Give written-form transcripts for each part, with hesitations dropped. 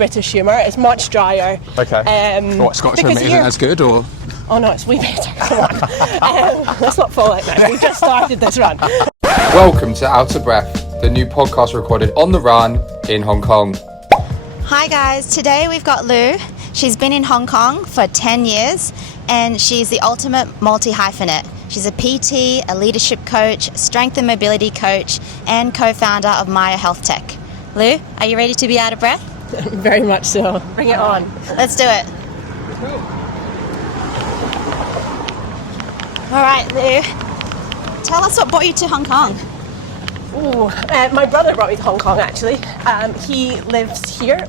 British humour. It's much drier. Okay. What, Scottish humour isn't as good, or? Oh no, it's way better. Come on. Let's not fall out now. We've just started this run. Welcome to Out of Breath, the new podcast recorded on the run in Hong Kong. Hi guys, today we've got Lou. She's been in Hong Kong for 10 years and she's the ultimate multi-hyphenate. She's a PT, a leadership coach, strength and mobility coach, and co-founder of Maia Health Tech. Lou, are you ready to be out of breath? Very much so. Bring it on. Let's do it. All right, Lou, tell us what brought you to Hong Kong. My brother brought me to Hong Kong actually. He lived here,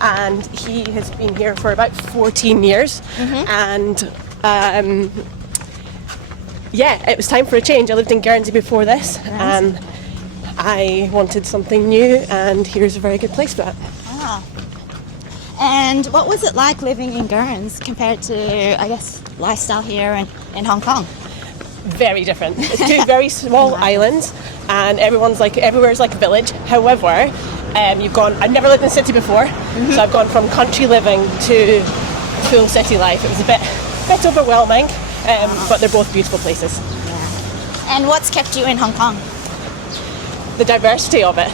and he has been here for about 14 years. And it was time for a change. I lived in Guernsey before this, and I wanted something new, and here's a very good place for that. Ah. And what was it like living in Guernsey compared to, I guess, lifestyle here in Hong Kong? Very different. It's two very small islands, and everywhere's like a village. However, I've never lived in a city before, so I've gone from country living to full city life. It was a bit overwhelming, but they're both beautiful places. Yeah. And what's kept you in Hong Kong? The diversity of it.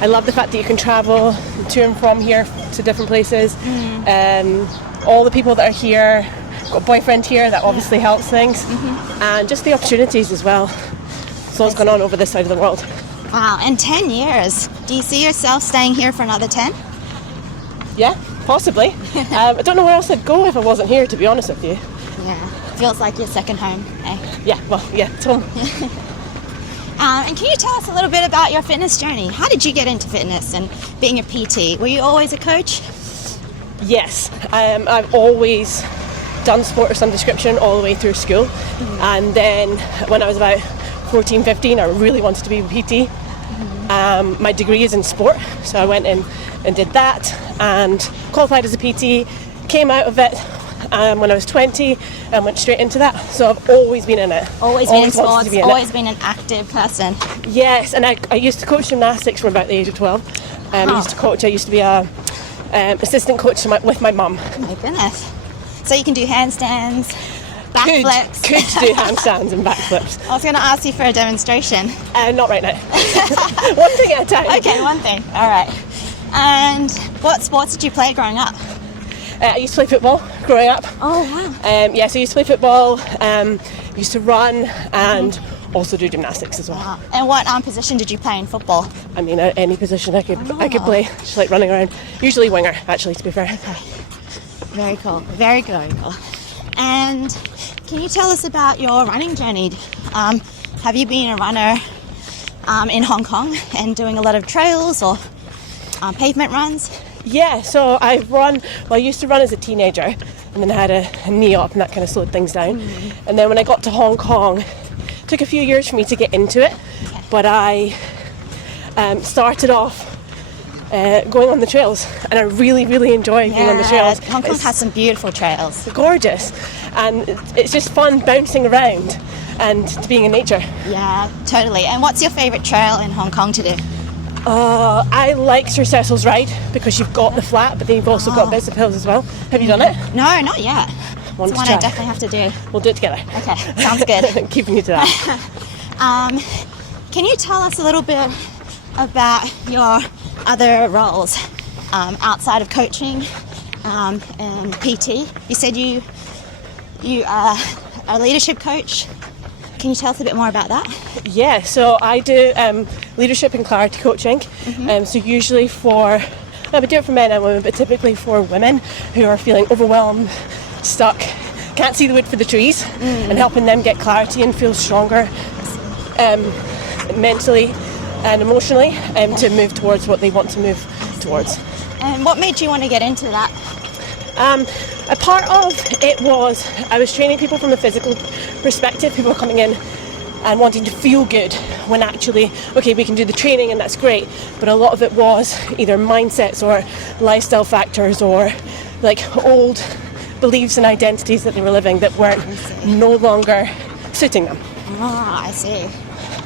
I love the fact that you can travel to and from here to different places. All the people that are here, got a boyfriend here, that obviously helps things, and just the opportunities as well. So what's going on over this side of the world. Wow, and 10 years. Do you see yourself staying here for another 10? Yeah, possibly. I don't know where else I'd go if I wasn't here, to be honest with you. Yeah, feels like your second home, eh? Yeah, it's home. And can you tell us a little bit about your fitness journey? How did you get into fitness and being a PT? Were you always a coach? Yes, I've always done sport of some description all the way through school. And then when I was about 14, 15, I really wanted to be a PT. My degree is in sport, so I went in and did that and qualified as a PT, came out of it when I was 20 and went straight into that. So I've always been in it. Always been in sports, always been an active person. Yes, and I used to coach gymnastics from about the age of 12. I used to be a assistant coach with my mum. Oh my goodness. So you can do handstands, backflips. Could do handstands and backflips. I was going to ask you for a demonstration. Not right now. One thing at a time. Okay, one thing. All right. And what sports did you play growing up? I used to play football growing up. Oh, wow. So I used to play football, used to run, and also do gymnastics as well. Wow. And what position did you play in football? I mean, any position I could play, just like running around. Usually winger, actually, to be fair. Okay. Very cool. Very cool. And can you tell us about your running journey? Have you been a runner in Hong Kong and doing a lot of trails or pavement runs? Yeah, so I used to run as a teenager, and then I had a knee op and that kind of slowed things down. And then when I got to Hong Kong, it took a few years for me to get into it, but I started off going on the trails, and I really, really enjoy being on the trails. Hong Kong has some beautiful trails. Gorgeous, and it's just fun bouncing around and being in nature. Yeah, totally. And what's your favourite trail in Hong Kong to do? I like Sir Cecil's Ride because you've got the flat, but then you've also got bits of hills as well. Have you done it? No, not yet. It's one I definitely have to do. We'll do it together. Okay, sounds good. Keeping you to that. Can you tell us a little bit about your other roles outside of coaching and PT? You said you are a leadership coach. Can you tell us a bit more about that? Yeah, so I do leadership and clarity coaching. So usually I would do it for men and women, but typically for women who are feeling overwhelmed, stuck, can't see the wood for the trees, and helping them get clarity and feel stronger mentally and emotionally to move towards what they want to move towards. And what made you want to get into that? A part of it was I was training people from the physical perspective. People were coming in and wanting to feel good when actually, okay, we can do the training and that's great, but a lot of it was either mindsets or lifestyle factors or like old beliefs and identities that they were living that weren't no longer suiting them. Ah, I see.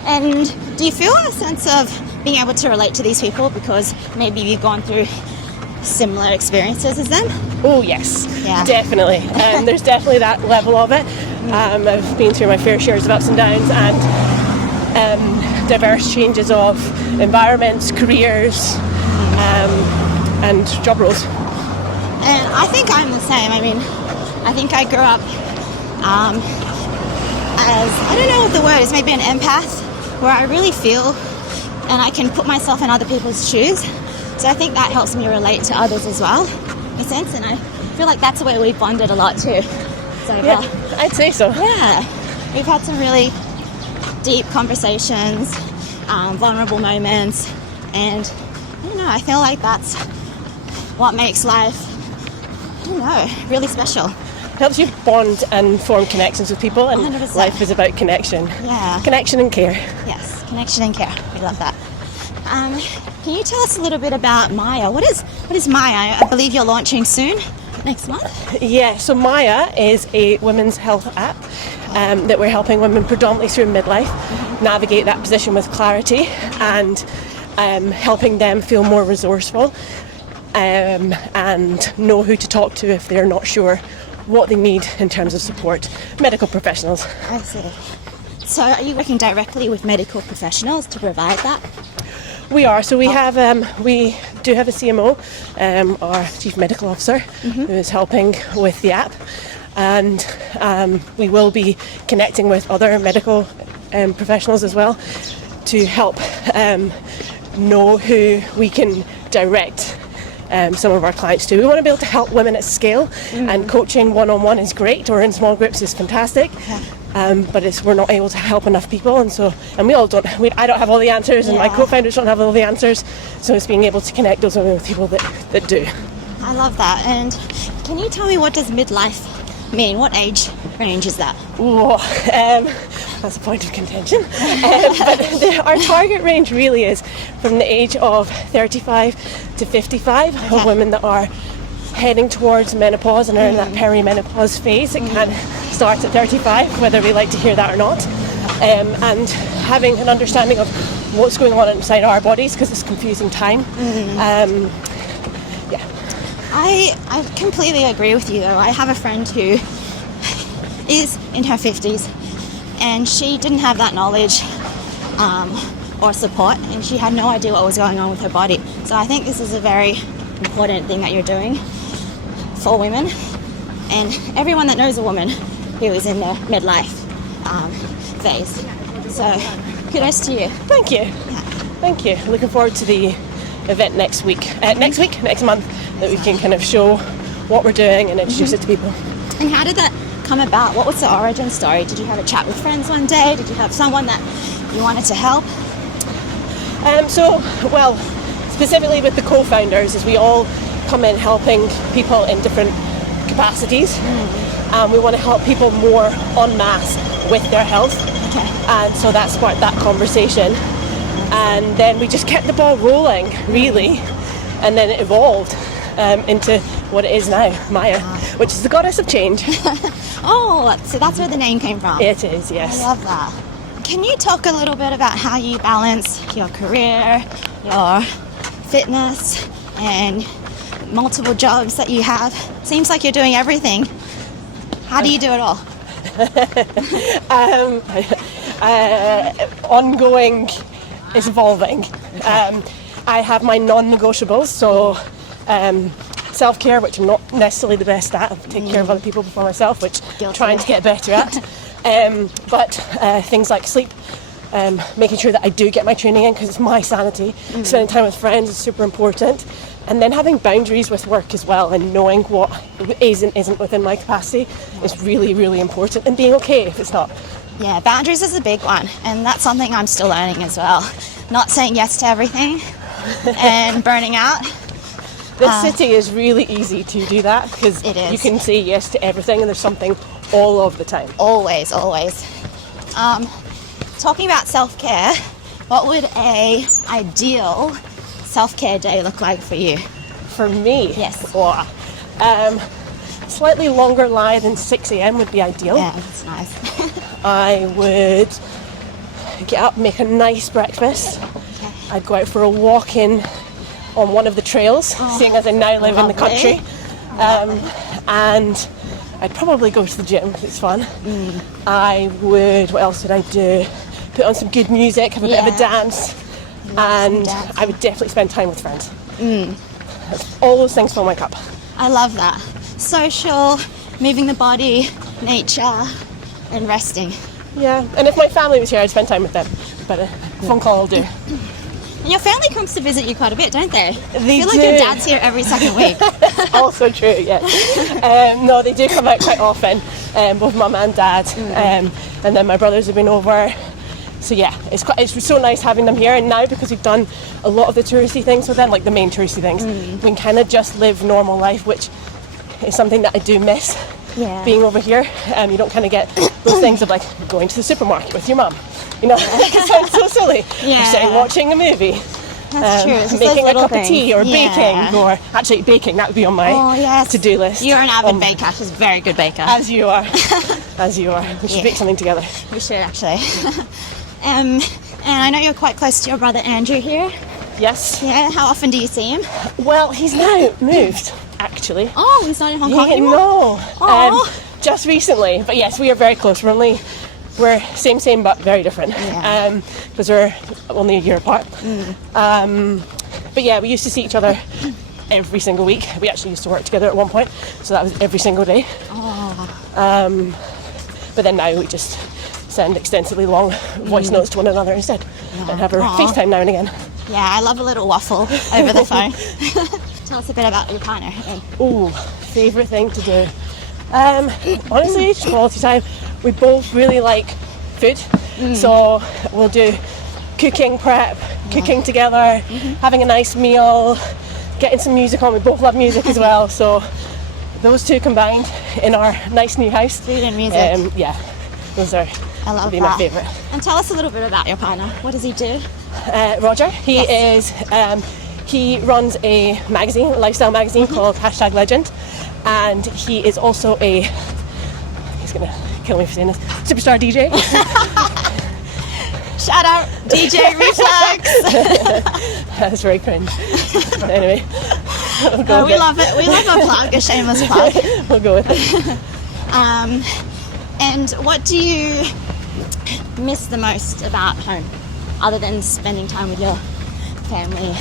And do you feel a sense of being able to relate to these people because maybe you've gone through similar experiences as them? Oh yes, Yeah. definitely. There's definitely that level of it. I've been through my fair shares of ups and downs and diverse changes of environments, careers, and job roles. And I think I'm the same. I mean, I think I grew up as, I don't know what the word is, maybe an empath, where I really feel and I can put myself in other people's shoes. So I think that helps me relate to others as well, in a sense, and I feel like that's the way we've bonded a lot too. So Yeah, I'd say so. yeah, we've had some really deep conversations, vulnerable moments, and I don't know, I feel like that's what makes life, I don't know, really special. Helps you bond and form connections with people, and 100%. life is about connection. Yeah. Connection and care. Yes, connection and care. We love that. Can you tell us a little bit about Maia? What is Maia? I believe you're launching soon, next month. Yeah, so Maia is a women's health app that we're helping women predominantly through midlife navigate that position with clarity and helping them feel more resourceful and know who to talk to if they're not sure what they need in terms of support. Medical professionals. I see. So are you working directly with medical professionals to provide that? We are. So we do have a CMO, our Chief Medical Officer, who is helping with the app, and we will be connecting with other medical professionals as well to help know who we can direct some of our clients to. We want to be able to help women at scale, and coaching one-on-one is great, or in small groups is fantastic. But we're not able to help enough people, and we all don't. I don't have all the answers, and my co-founders don't have all the answers. So it's being able to connect those women with people that do. I love that. And can you tell me, what does midlife mean? What age range is that? Ooh, that's a point of contention. But our target range really is from the age of 35 to 55 of women that are heading towards menopause and are in that perimenopause phase. It can start at 35, whether we like to hear that or not, and having an understanding of what's going on inside our bodies, because it's a confusing time. I completely agree with you, though. I have a friend who is in her 50s, and she didn't have that knowledge or support, and she had no idea what was going on with her body. So I think this is a very important thing that you're doing for women and everyone that knows a woman who is in their midlife phase. So kudos to you. Thank you. Thank you. Looking forward to the event next month, that we can kind of show what we're doing and introduce it to people. And how did that come about? What was the origin story? Did you have a chat with friends one day? Did you have someone that you wanted to help? Specifically with the co-founders, is we all come in helping people in different capacities. We want to help people more en masse with their health. And so that sparked that conversation. And then we just kept the ball rolling, really. And then it evolved into what it is now, Maia, which is the goddess of change. Oh, so that's where the name came from. It is, yes. I love that. Can you talk a little bit about how you balance your career, your fitness, and multiple jobs that you have? Seems like you're doing everything. How do you do it all? Ongoing is evolving. I have my non-negotiables, so self-care, which I'm not necessarily the best at. I take care of other people before myself, which I'm trying to get better at. But things like sleep, making sure that I do get my training in, because it's my sanity. Spending time with friends is super important. And then having boundaries with work as well, and knowing what is and isn't within my capacity is really, really important, and being okay if it's not. Yeah, boundaries is a big one, and that's something I'm still learning as well. Not saying yes to everything and burning out. This city is really easy to do that, because you can say yes to everything and there's something all of the time. Always, always. Talking about self-care, what would a ideal self-care day look like for you? For me? Yes. Slightly longer lie than 6 a.m. would be ideal. Yeah, that's nice. I would get up, make a nice breakfast, I'd go out for a walk on one of the trails, seeing as I now live in the country. And I'd probably go to the gym because it's fun. I would, what else would I do? Put on some good music, have a bit of a dance, and I would definitely spend time with friends. All those things fill my cup. I love that. Social, moving the body, nature, and resting. Yeah, and if my family was here, I'd spend time with them. But a phone call will do. And your family comes to visit you quite a bit, don't they? They I feel do. like your dad's here every second week. Also true, yes. No, they do come out quite often, both mum and dad. And then my brothers have been over. So yeah, it's so nice having them here. And now, because we've done a lot of the touristy things with them, like the main touristy things, we can kind of just live normal life, which is something that I do miss. Being over here, you don't kind of get those things of like going to the supermarket with your mum. You know, it sounds so silly. You're sitting watching a movie. That's true. It's Making a cup things. of tea or baking, or actually baking, that would be on my to-do list. You're an avid baker. She's a very good baker. As you are. As you are. We should bake something together. We should actually. And I know you're quite close to your brother Andrew here. Yes. Yeah, how often do you see him? Well, he's now moved, actually. Oh, he's not in Hong Kong anymore? No. Just recently. But yes, we are very close. We're same but very different. Because we're only a year apart. But yeah, we used to see each other every single week. We actually used to work together at one point, so that was every single day. But then now we just send extensively long voice notes to one another instead, and have a FaceTime now and again. Yeah, I love a little waffle over the phone. Tell us a bit about your partner. Ooh, favourite thing to do. Honestly, just quality time. We both really like food, so we'll do cooking prep, cooking together, having a nice meal, getting some music on. We both love music as well, so those two combined in our nice new house. Food and music. Those are I love my that. favourite. And tell us a little bit about your partner. What does he do? Roger, he is. He runs a magazine, a lifestyle magazine called #Legend, and he is also he's gonna kill me for saying this, superstar DJ. Shout out DJ Reflex. That's very cringe. But anyway, We love it. We love a plug, a shameless plug. We'll go with it. And what do you miss the most about home, other than spending time with your family?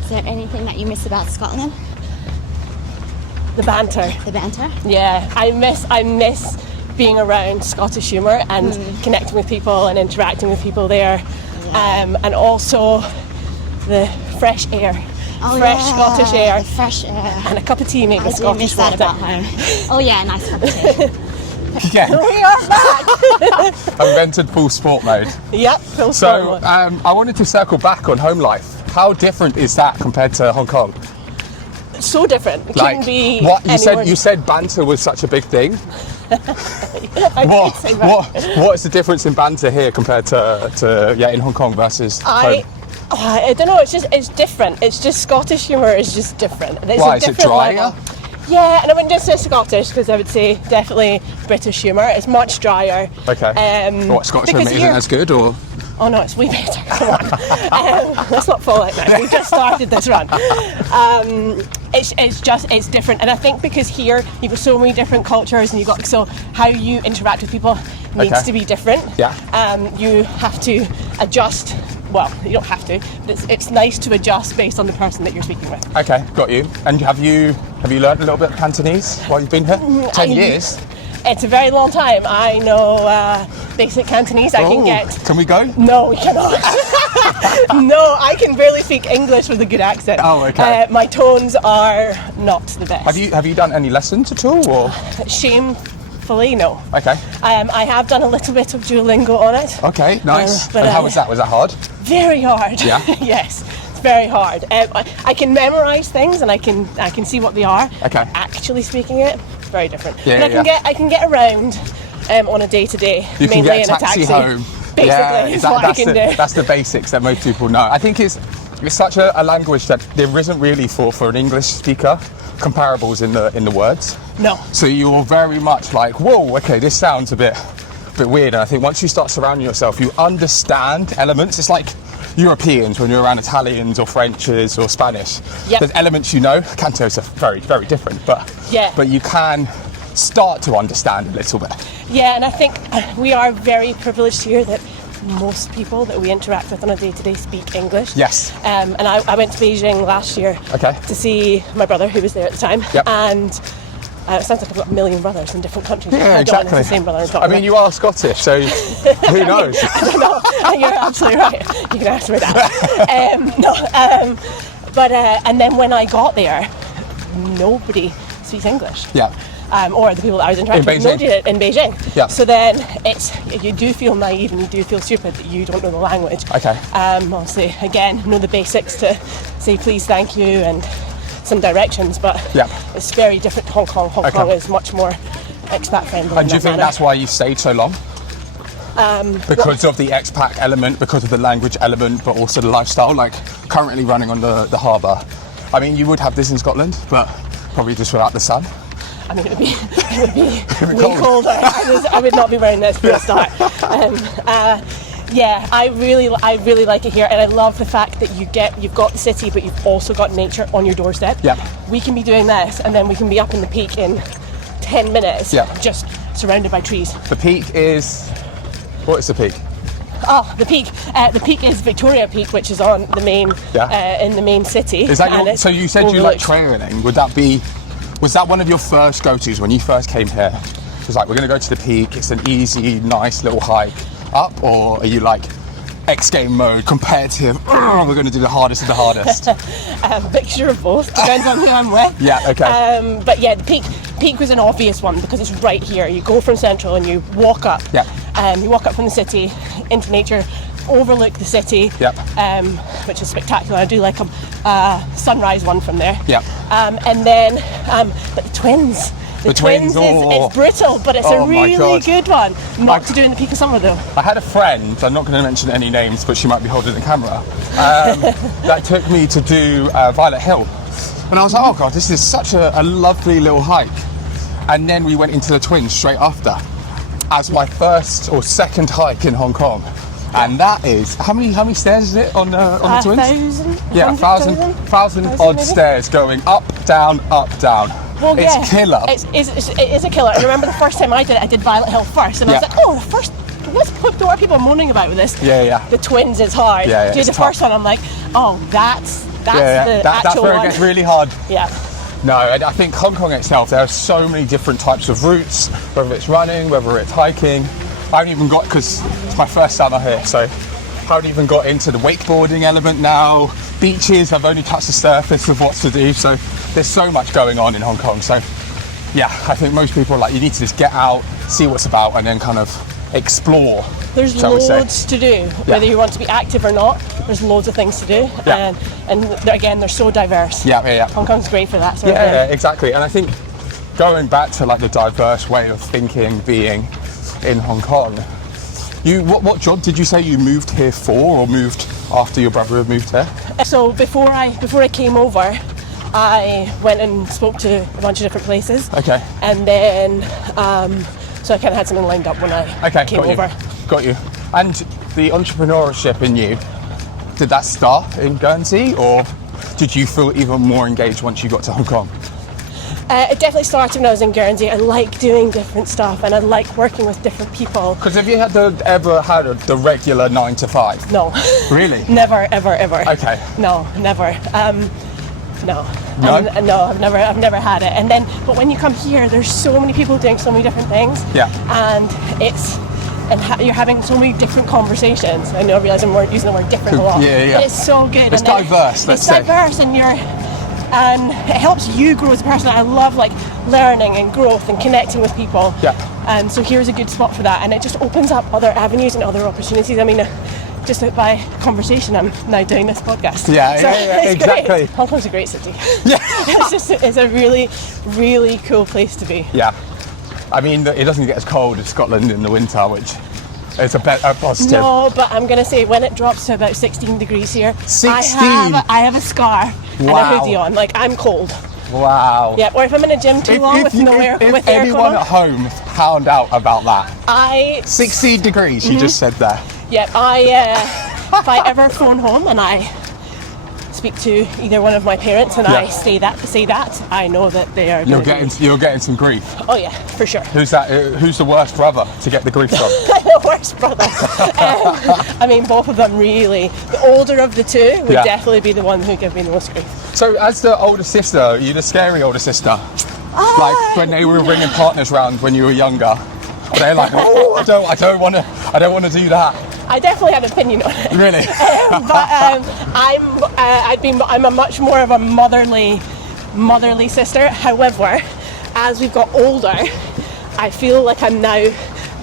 Is there anything that you miss about Scotland? The banter. The banter? Yeah, I miss being around Scottish humour and connecting with people and interacting with people there, and also the fresh air. Scottish air. Fresh air. And a cup of tea maybe. I do miss that about home. Oh yeah, nice cup of tea. Yeah, We are back! I've entered full sport mode. Yep, full So sport. I wanted to circle back on home life. How different is that compared to Hong Kong? So different. It couldn't be what you anywhere- said? You said banter was such a big thing. I did say that. What is the difference in banter here compared to in Home Kong versus home? I don't know. It's different. It's just Scottish humour is just different. It's Why a is it different drier? level. Yeah, and I wouldn't just say Scottish because I would say definitely British humour. It's much drier. Okay. What, Scottish humour because isn't as good, or? Oh no, it's way better. Come on. Let's not fall out now. We've just started this run. It's different, and I think because here you've got so many different cultures, and so how you interact with people needs to be different. Yeah. You have to adjust. Well, you don't have to, but it's nice to adjust based on the person that you're speaking with. Okay, got you. And have you learned a little bit of Cantonese while you've been here? 10 years. It's a very long time. I know basic Cantonese. I can get. Can we go? No, we cannot. No, I can barely speak English with a good accent. Oh, okay. My tones are not the best. Have you done any lessons at all, or? Shamefully, no. Okay. I have done a little bit of Duolingo on it. Okay, nice. But, and how was that? Was that hard? Very hard. Yeah. Yes, it's very hard. I can memorise things and I can see what they are. Okay. Actually speaking it, very different. Yeah, but I can get around on a day-to-day, You can mainly get in a taxi home. Basically, Yeah, is what I can do. That's the basics that most people know. I think it's such a language that there isn't really for an English speaker comparables in the words. No. So you're very much like, whoa, okay, this sounds a bit bit weird. And I think once you start surrounding yourself, you understand elements. It's like Europeans when you're around Italians or Frenches or Spanish. Yep. There's elements you know. Cantos are very, very different, but you can start to understand a little bit. Yeah, and I think we are very privileged here that most people that we interact with on a day-to-day speak English. Yes. And I went to Beijing last year to see my brother, who was there at the time. Yep. And it sounds like I've got a million brothers in different countries. Yeah, I don't exactly. know if it's the same brother in I Scotland. mean, you are Scottish, so who knows? I don't know. You're absolutely right. You can ask me that. But and then when I got there, nobody speaks English. Yeah. Or the people that I was interacting with, nobody did in Beijing. Yeah. So then you do feel naive and you do feel stupid that you don't know the language. Okay. Obviously, again, know the basics to say please, thank you, and some directions, but it's very different to Hong Kong. Hong Kong is much more expat friendly. And do you think that's why you stayed so long? Because of the expat element, because of the language element, but also the lifestyle, like currently running on the harbour. I mean, you would have this in Scotland, but probably just without the sun. I mean, it would be way colder. I would not be wearing this for a start. Yeah, I really like it here, and I love the fact that you've got the city, but you've also got nature on your doorstep. Yeah. We can be doing this, and then we can be up in the peak in 10 minutes, just surrounded by trees. The peak is... What is the peak? Oh, the peak. The peak is Victoria Peak, which is on the main in the main city. Is that so? You said you like trailing. Was that one of your first go-tos when you first came here? It was like, we're going to go to the peak. It's an easy, nice little hike up, or are you like X-game mode, competitive? We're going to do the hardest of the hardest. Mixture of both. Depends on who I'm with. Yeah. Okay. But yeah, the peak was an obvious one because it's right here. You go from Central and you walk up. Yeah. You walk up from the city into nature, overlook the city. Yep. Which is spectacular. I do like a sunrise one from there. Yeah. And then, but the twins. The twins is brutal, but it's a really good one. Not to do in the peak of summer though. I had a friend, I'm not going to mention any names, but she might be holding the camera, that took me to do Violet Hill. And I was like, oh God, this is such a lovely little hike. And then we went into the twins straight after, as my first or second hike in Hong Kong. And that is, how many stairs is it on the twins? 1,000? Yeah, 1,000 odd maybe? stairs going up, down, up, down. Well, it's killer. It is a killer. I remember the first time I did Violet Hill first, and I was like, oh, what are people moaning about with this? Yeah. The twins is hard. Yeah, do the first one, I'm like, oh, that's the actual that's where one. It gets really hard. Yeah. No, I think Hong Kong itself, there are so many different types of routes, whether it's running, whether it's hiking. I haven't even got, because it's my first summer here, so I haven't even got into the wakeboarding element now. Beaches, I've only touched the surface of what's to do, so there's so much going on in Hong Kong. So yeah, I think most people are like, you need to just get out, see what's about, and then kind of explore. There's loads to do, whether you want to be active or not. There's loads of things to do, and again, they're so diverse. Yeah. Hong Kong's great for that sort of thing. Yeah, exactly. And I think going back to like the diverse way of thinking, being in Hong Kong, what job did you say you moved here for, or moved after your brother had moved here? So before I came over, I went and spoke to a bunch of different places. Okay. And then, so I kind of had something lined up when I came over. Got you. And the entrepreneurship in you, did that start in Guernsey, or did you feel even more engaged once you got to Hong Kong? It definitely started when I was in Guernsey. I like doing different stuff, and I like working with different people. Because have you ever had the regular 9 to 5? No. Really? Never, ever, ever. Okay. No, never. No, I've never had it. And then, but when you come here, there's so many people doing so many different things. Yeah. And you're having so many different conversations. I know I realise I'm using the word different a lot. Yeah. But it's so good. It's diverse. It's diverse, and it helps you grow as a person. I love like learning and growth and connecting with people. Yeah. And so here's a good spot for that, and it just opens up other avenues and other opportunities. I mean, just by conversation, I'm now doing this podcast. Yeah, exactly. Great. Hong Kong's a great city. Yeah. it's a really, really cool place to be. Yeah. I mean, it doesn't get as cold as Scotland in the winter, which is a positive. No, but I'm going to say when it drops to about 16 degrees here, 16? I have a scarf and a hoodie on. Like, I'm cold. Wow. Yeah, or if I'm in a gym too long with if air anyone con at home found out about that, I 60 degrees, you just said there. Yeah, if I ever phone home and I speak to either one of my parents and I say that, I know that they are. You're getting some grief. Oh yeah, for sure. Who's that? Who's the worst brother to get the grief from? The worst brother. I mean, both of them really. The older of the two would definitely be the one who give me the most grief. So, as the older sister, are you the scary older sister? Like when they were bringing partners round when you were younger, they're like, oh, I don't want to do that. I definitely had an opinion on it. Really? I'm a much more of a motherly sister. However, as we've got older, I feel like I'm now a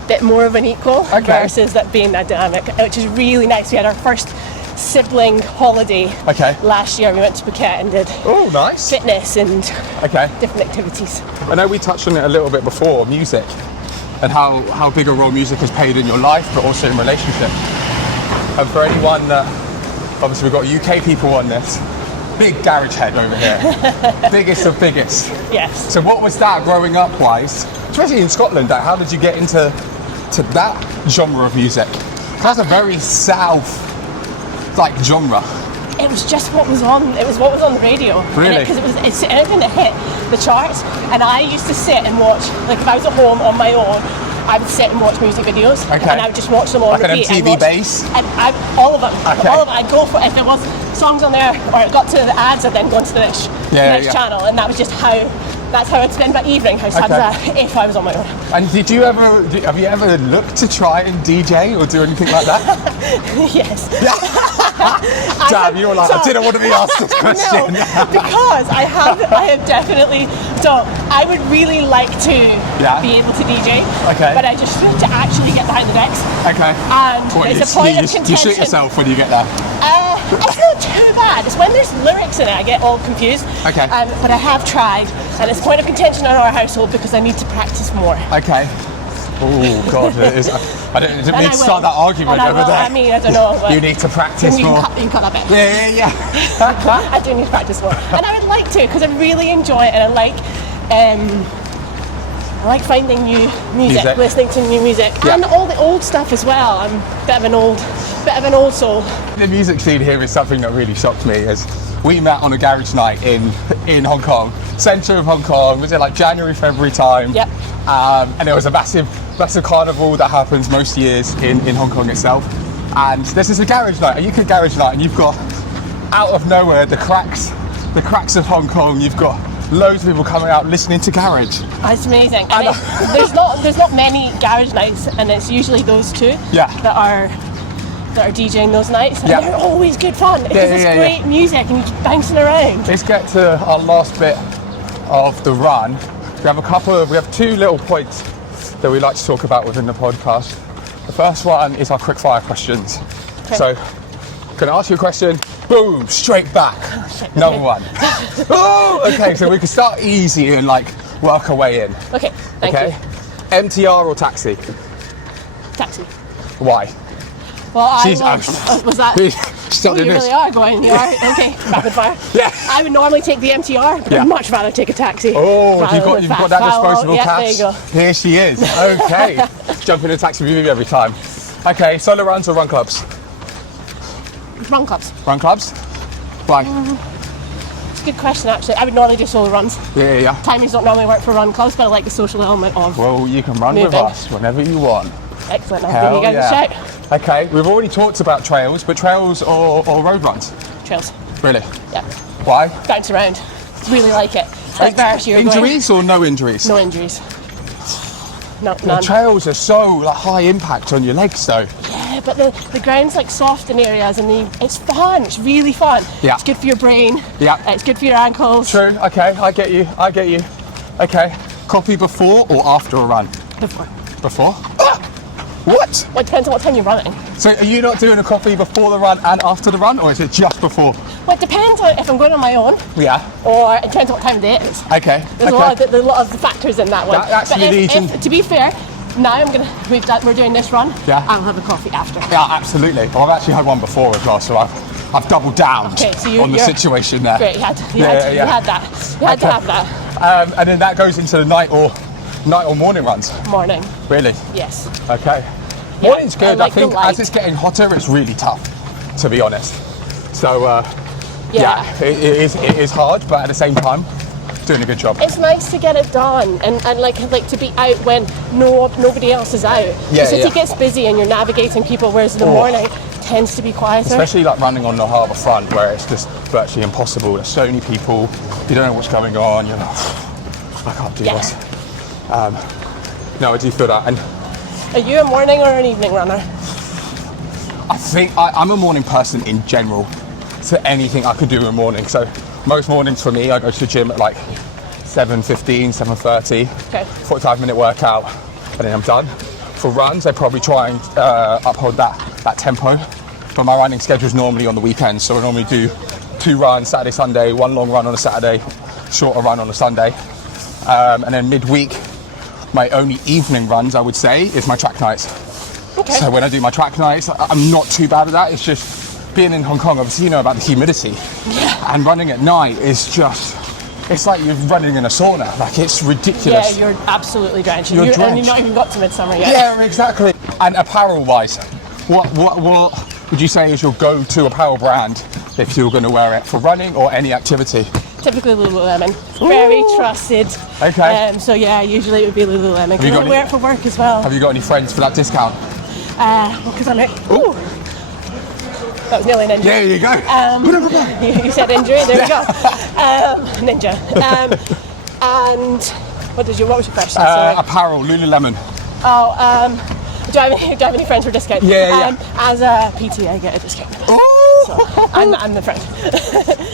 bit more of an equal versus that being that dynamic, which is really nice. We had our first sibling holiday last year. We went to Phuket and did fitness and different activities. I know we touched on it a little bit before, music, and how big a role music has played in your life, but also in relationship. And for anyone that, obviously we've got UK people on this, big garage head over here, biggest of biggest. Yes. So what was that growing up wise, especially in Scotland, how did you get into that genre of music? That's a very south genre. It was just what was on. It was what was on the radio. Really? Because it's anything that hit the charts. And I used to sit and watch. Like if I was at home on my own, I would sit and watch music videos, and I would just watch them on repeat. Like an MTV Base? All of them. All of them. I'd go for if there was songs on there, or it got to the ads, I'd then go into the next channel, and that was just that's how I'd spend my evening. If I was on my own. And have you ever looked to try and DJ or do anything like that? Yes. Damn, you were like, I didn't want to be asked this question. No, because I have definitely. So I would really like to be able to DJ. But I just need to actually get behind the decks. And it's a point of contention. You shoot yourself when you get there? It's not too bad. It's when there's lyrics in it I get all confused. But I have tried, and it's a point of contention in our household because I need to practice more. Oh God, it is. I don't need to start that argument over there. I mean, I don't know. But you need to practice more. You can cut that bit. Yeah. I do need to practice more, and I would like to because I really enjoy it, and I like finding new music, listening to new music, and all the old stuff as well. I'm a bit of an old soul. The music scene here is something that really shocked me. As we met on a garage night in Hong Kong, centre of Hong Kong. Was it like January, February time? Yep. And there was a massive carnival that happens most years in Hong Kong itself. And this is a garage night, a UK garage night, and you've got out of nowhere the cracks of Hong Kong. You've got loads of people coming out listening to garage. It's amazing. And there's not many garage nights, and it's usually those two that are DJing those nights, and they're always good fun. It's great music, and you're just bouncing around. Let's get to our last bit of the run. We have two little points that we like to talk about within the podcast. The first one is our quick fire questions. So, can I ask you a question? Boom, straight back. Number one. Okay, so we can start easy and work our way in. Okay, thank you. MTR or taxi? Taxi. Why? Well, was that? You really are going. You are okay. Rapid fire. Yeah. I would normally take the MTR, but I'd much rather take a taxi. Oh, you've got that disposable cash. There you go. Here she is. Okay. Jump in a taxi with you every time. Okay, solo runs or run clubs? Run clubs. Run clubs? Why? It's a good question, actually. I would normally do solo runs. Yeah. Timings don't normally work for run clubs, but I like the social element of. Well, you can run with us whenever you want. Excellent. I'll give you guys a shout. Okay, we've already talked about trails, but trails or road runs? Trails. Really? Yeah. Why? Bounce around. Really like it. Injuries or no injuries? No injuries. No, none. The trails are so high impact on your legs though. Yeah, but the ground's soft in areas, and it's fun. It's really fun. Yeah. It's good for your brain. Yeah. It's good for your ankles. True. Okay, I get you. Okay. Coffee before or after a run? Before. Before? What? Well, it depends on what time you're running. So are you not doing a coffee before the run and after the run, or is it just before? Well, it depends on if I'm going on my own. Yeah. Or it depends on what time of day it is. Okay. There's a lot of factors in that one. To be fair, now we're doing this run. Yeah. I'll have a coffee after. Yeah, absolutely. Well, I've actually had one before as well, so I've doubled down Okay, so on the situation there. Great, you had that. You had to have that. And then that goes into the night or morning runs. Morning. Really? Yes. Okay. Yeah, Morning's good. I like I think the light. as it's getting hotter, it's really tough, to be honest. So it is hard, but at the same time, doing a good job. It's nice to get it done and like to be out when nobody else is out. The city gets busy and you're navigating people, whereas in the morning tends to be quieter. Especially like running on the harbour front where it's just virtually impossible. There's so many people, you don't know what's going on, you're like, I can't do this. No, I do feel that. And are you a morning or an evening runner? I think I'm a morning person in general, so anything I could do in the morning. So most mornings for me, I go to the gym at like 7:15, 7:30, 45-minute workout, and then I'm done. For runs, I probably try and uphold that tempo, but my running schedule is normally on the weekends, so I normally do 2 runs, Saturday, Sunday, 1 long run on a Saturday, shorter run on a Sunday, and then midweek, my only evening runs, I would say, is my track nights. Okay. So when I do my track nights, I'm not too bad at that. It's just being in Hong Kong, obviously you know about the humidity, and running at night is just, it's like you're running in a sauna. Like, it's ridiculous. Yeah, you're absolutely drenched. You're drenched. And you've not even got to midsummer yet. Yeah, exactly. And apparel-wise, what would you say is your go-to apparel brand if you were going to wear it for running or any activity? Typically Lululemon. Very trusted. Okay. So yeah, usually it would be Lululemon. Because I wear it for work as well. Have you got any friends for that discount? Because I'm that was nearly ninja. There you go. You said injury, there we go. Ninja. And what was your question? Sorry. Apparel, Lululemon. Do I have any friends for discount? Yeah. As a PT, I get a discount. So I'm the friend.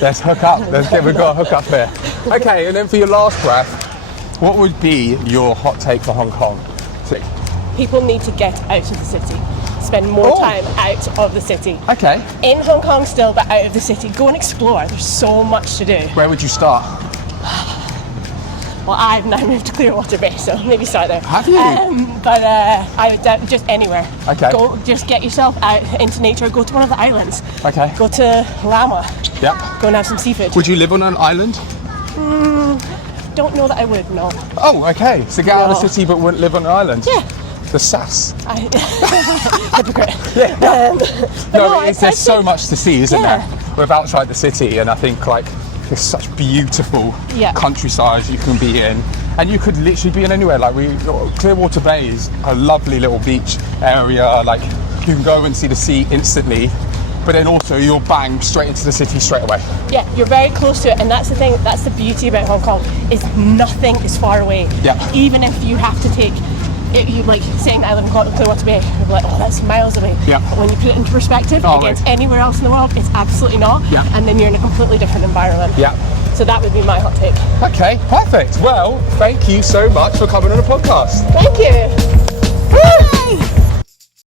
Let's hook up. We've got a hook up here. Okay, and then for your last breath, what would be your hot take for Hong Kong? People need to get out of the city. Spend more time out of the city. Okay. In Hong Kong still, but out of the city. Go and explore. There's so much to do. Where would you start? Well, I've now moved to Clearwater Bay, so maybe start there. Have you? But I would just anywhere. Okay. Go, just get yourself out into nature. Go to one of the islands. Okay. Go to Lama. Yep. Go and have some seafood. Would you live on an island? Don't know that I would, no. Oh, okay. So get out of the city but wouldn't live on an island? Yeah. The sass. Hypocrite. Yeah. There's so much to see, isn't there? We're outside the city, and I think like there's such beautiful countryside you can be in, and you could literally be in anywhere. Like Clearwater Bay is a lovely little beach area. Like you can go and see the sea instantly, but then also you're bang straight into the city straight away. Yeah, you're very close to it, and that's the thing. That's the beauty about Hong Kong is nothing is far away. Yeah. Even if you have to take. You like saying I live in Clearwater Bay, you're like, oh, that's miles away. Yeah. But when you put it into perspective against anywhere else in the world, it's absolutely not. Yeah. And then you're in a completely different environment. Yeah. So that would be my hot take. Okay, perfect. Well, thank you so much for coming on the podcast. Thank you.